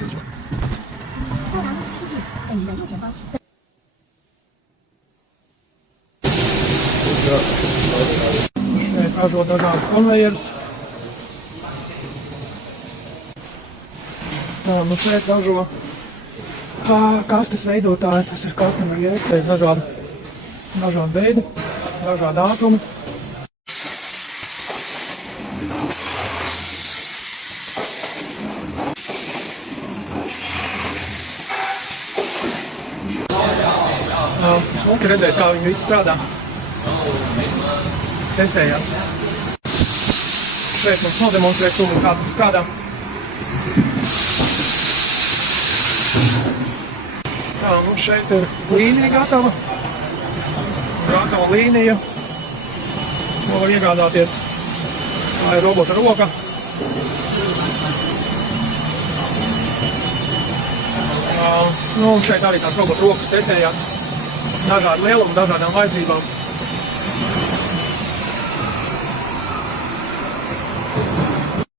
到达目的地，在您的右前方。Šeit ražo dažādas konvejerus. Nu šeit ražo kastes veidotāji, tas ir kastam ar iekšēji dažādi veidi, dažādi ātrumi. Smuki redzēt, kā viņi visi strādā. Testējās. Šeit mums nodemonstrē stūri, kā tas strādā. Tā, nu šeit ir līnija gatava. Gatava līnija. To var iegādāties. Tā ir robota roka. Nu, un šeit arī tās robota rokas testējās. Dažādi lielumi, dažādām vajadzībām.